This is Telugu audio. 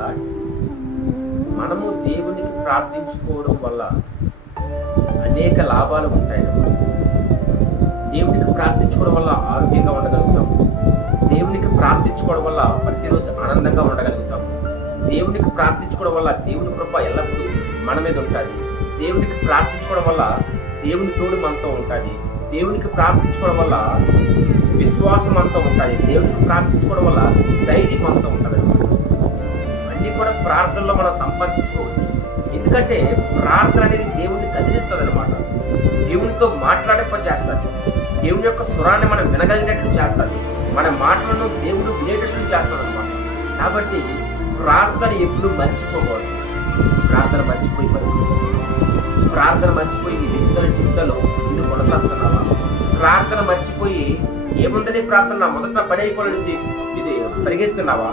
లార్డ్. మనము దేవునికి ప్రార్థించుకోవడం వల్ల అనేక లాభాలు ఉంటాయి. దేవునికి ప్రార్థించుకోవడం వల్ల ఆరోగ్యంగా ఉండగలుగుతాం. దేవునికి ప్రార్థించుకోవడం వల్ల ప్రతిరోజు ఆనందంగా ఉండగలుగుతాం. దేవునికి ప్రార్థించుకోవడం వల్ల దేవుని కృప ఎల్లప్పుడూ మన మీద ఉంటుంది. దేవునికి ప్రార్థించుకోవడం వల్ల దేవుని తోడు మనతో ఉంటుంది. దేవునికి ప్రార్థించుకోవడం వల్ల విశ్వాసం మనతో ఉంటుంది. దేవునికి ప్రార్థించుకోవడం వల్ల ధైర్యం మనతో ఉంటుంది. అన్ని కూడా ప్రార్థనలో మనం సంపాదించుకోవచ్చు. ఎందుకంటే ప్రార్థన అనేది దేవుణ్ణి కదిలిస్తుంది అనమాట. దేవునితో మాట్లాడేప చేస్తుంది. దేవుని యొక్క స్వరాన్ని మనం వినగలిగినట్లు చేస్తుంది. మన మాటలను దేవుడు వినేటట్లు చేస్తాడు అనమాట. కాబట్టి ప్రార్థన ఎప్పుడు మర్చిపోకూడదు. ప్రార్థన మర్చిపోయి ప్రార్థన మర్చిపోయి నీ వ్యక్తుల జీవితంలో ఇది కొనసాగుతున్నావా? ప్రార్థన మర్చిపోయి ఏముందని ప్రార్థన మొదట పడైపోవాలనేసి ఇది పరిగెత్తున్నావా?